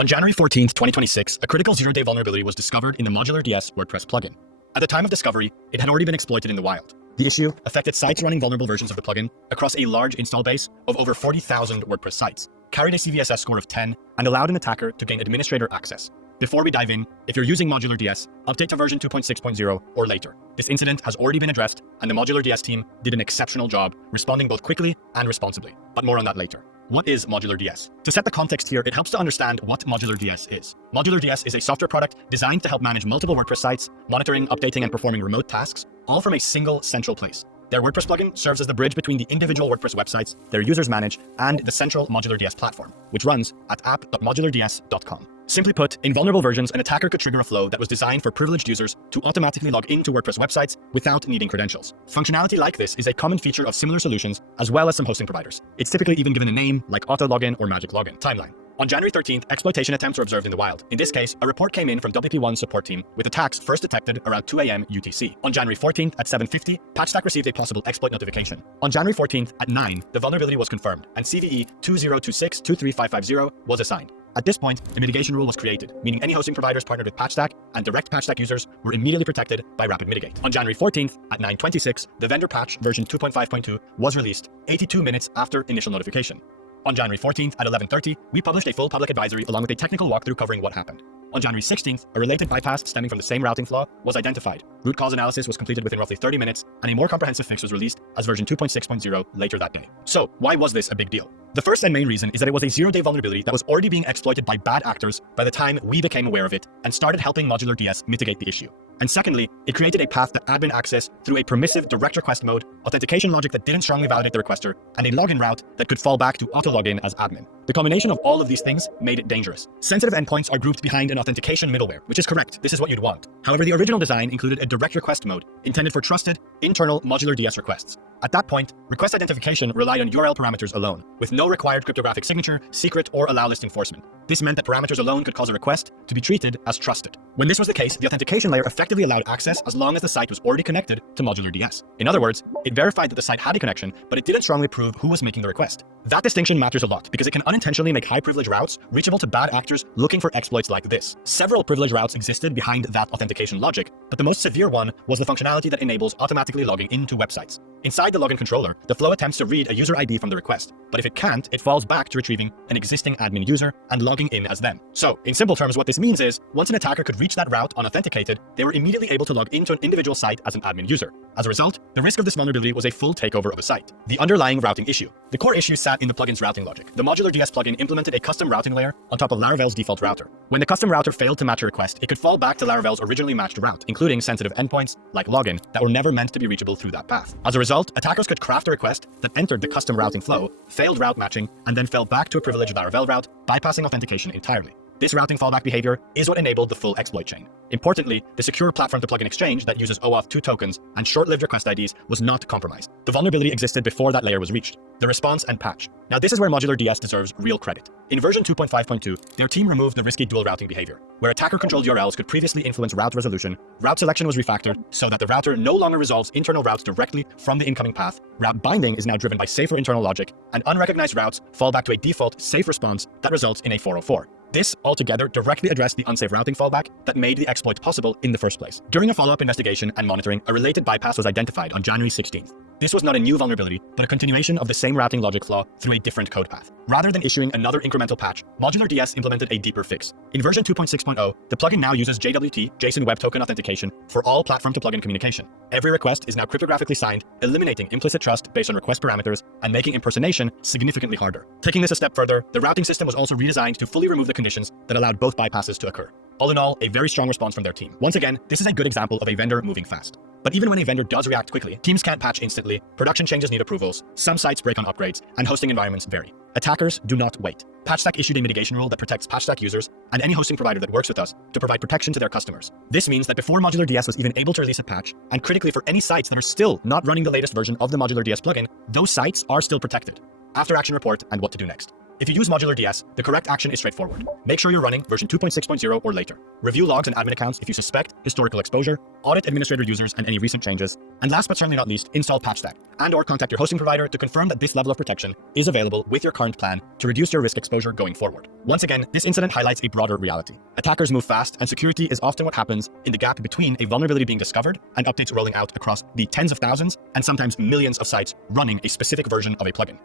On January 14th, 2026, a critical zero-day vulnerability was discovered in the Modular DS WordPress plugin. At the time of discovery, it had already been exploited in the wild. The issue affected sites running vulnerable versions of the plugin across a large install base of over 40,000 WordPress sites, carried a CVSS score of 10, and allowed an attacker to gain administrator access. Before we dive in, if you're using Modular DS, update to version 2.6.0 or later. This incident has already been addressed, and the Modular DS team did an exceptional job responding both quickly and responsibly, but more on that later. What is Modular DS? To set the context here, it helps to understand what Modular DS is. Modular DS is a software product designed to help manage multiple WordPress sites, monitoring, updating, and performing remote tasks, all from a single central place. Their WordPress plugin serves as the bridge between the individual WordPress websites their users manage and the central Modular DS platform, which runs at app.modulards.com. Simply put, in vulnerable versions, an attacker could trigger a flow that was designed for privileged users to automatically log into WordPress websites without needing credentials. Functionality like this is a common feature of similar solutions, as well as some hosting providers. It's typically even given a name like auto login or magic login. Timeline. On January 13th, exploitation attempts were observed in the wild. In this case, a report came in from WP1's support team with attacks first detected around 2 a.m. UTC. On January 14th at 7:50, Patchstack received a possible exploit notification. On January 14th at 9, the vulnerability was confirmed, and CVE 2026-23550 was assigned. At this point, a mitigation rule was created, meaning any hosting providers partnered with Patchstack and direct Patchstack users were immediately protected by RapidMitigate. On January 14th at 9:26, the vendor patch version 2.5.2 was released 82 minutes after initial notification. On January 14th at 11:30, we published a full public advisory along with a technical walkthrough covering what happened. On January 16th, a related bypass stemming from the same routing flaw was identified. Root cause analysis was completed within roughly 30 minutes, and a more comprehensive fix was released as version 2.6.0 later that day. So, why was this a big deal? The first and main reason is that it was a zero-day vulnerability that was already being exploited by bad actors by the time we became aware of it and started helping Modular DS mitigate the issue. And secondly, it created a path to admin access through a permissive direct request mode, authentication logic that didn't strongly validate the requester, and a login route that could fall back to auto-login as admin. The combination of all of these things made it dangerous. Sensitive endpoints are grouped behind an authentication middleware, which is correct. This is what you'd want. However, the original design included a direct request mode intended for trusted, internal Modular DS requests. At that point, request identification relied on URL parameters alone, with no required cryptographic signature, secret, or allow list enforcement. This meant that parameters alone could cause a request to be treated as trusted. When this was the case, the authentication layer effectively allowed access as long as the site was already connected to Modular DS. In other words, it verified that the site had a connection, but it didn't strongly prove who was making the request. That distinction matters a lot because it can unintentionally make high-privilege routes reachable to bad actors looking for exploits like this. Several privilege routes existed behind that authentication logic, but the most severe one was the functionality that enables automatically logging into websites. Inside the login controller, the flow attempts to read a user ID from the request, but if it can't, it falls back to retrieving an existing admin user and logging in as them. So, in simple terms, what this means is, once an attacker could reach that route unauthenticated, they were immediately able to log into an individual site as an admin user. As a result, the risk of this vulnerability was a full takeover of a site. The underlying routing issue. The core issue sat in the plugin's routing logic. The Modular DS plugin implemented a custom routing layer on top of Laravel's default router. When the custom router failed to match a request, it could fall back to Laravel's originally matched route, including sensitive endpoints like login that were never meant to be reachable through that path. As a result, attackers could craft a request that entered the custom routing flow, failed route matching, and then fell back to a privileged Laravel route, bypassing authentication entirely. This routing fallback behavior is what enabled the full exploit chain. Importantly, the secure platform to plugin exchange that uses OAuth 2 tokens and short-lived request IDs was not compromised. The vulnerability existed before that layer was reached. The response and patch. Now this is where Modular DS deserves real credit. In version 2.5.2, their team removed the risky dual routing behavior. Where attacker-controlled URLs could previously influence route resolution, route selection was refactored so that the router no longer resolves internal routes directly from the incoming path. Route binding is now driven by safer internal logic, and unrecognized routes fall back to a default safe response that results in a 404. This altogether directly addressed the unsafe routing fallback that made the exploit possible in the first place. During a follow-up investigation and monitoring, a related bypass was identified on January 16th. This was not a new vulnerability, but a continuation of the same routing logic flaw through a different code path. Rather than issuing another incremental patch, Modular DS implemented a deeper fix. In version 2.6.0, the plugin now uses JWT, JSON Web Token authentication, for all platform-to-plugin communication. Every request is now cryptographically signed, eliminating implicit trust based on request parameters and making impersonation significantly harder. Taking this a step further, the routing system was also redesigned to fully remove the conditions that allowed both bypasses to occur. All in all, a very strong response from their team. Once again, this is a good example of a vendor moving fast. But even when a vendor does react quickly, teams can't patch instantly, production changes need approvals, some sites break on upgrades, and hosting environments vary. Attackers do not wait. Patchstack issued a mitigation rule that protects Patchstack users and any hosting provider that works with us to provide protection to their customers. This means that before Modular DS was even able to release a patch, and critically for any sites that are still not running the latest version of the Modular DS plugin, those sites are still protected. After action report and what to do next. If you use Modular DS, the correct action is straightforward. Make sure you're running version 2.6.0 or later. Review logs and admin accounts if you suspect historical exposure, audit administrator users and any recent changes, And last but certainly not least, install Patchstack and/or contact your hosting provider to confirm that this level of protection is available with your current plan to reduce your risk exposure going forward. Once again, this incident highlights a broader reality. Attackers move fast, and security is often what happens in the gap between a vulnerability being discovered and updates rolling out across the tens of thousands and sometimes millions of sites running a specific version of a plugin.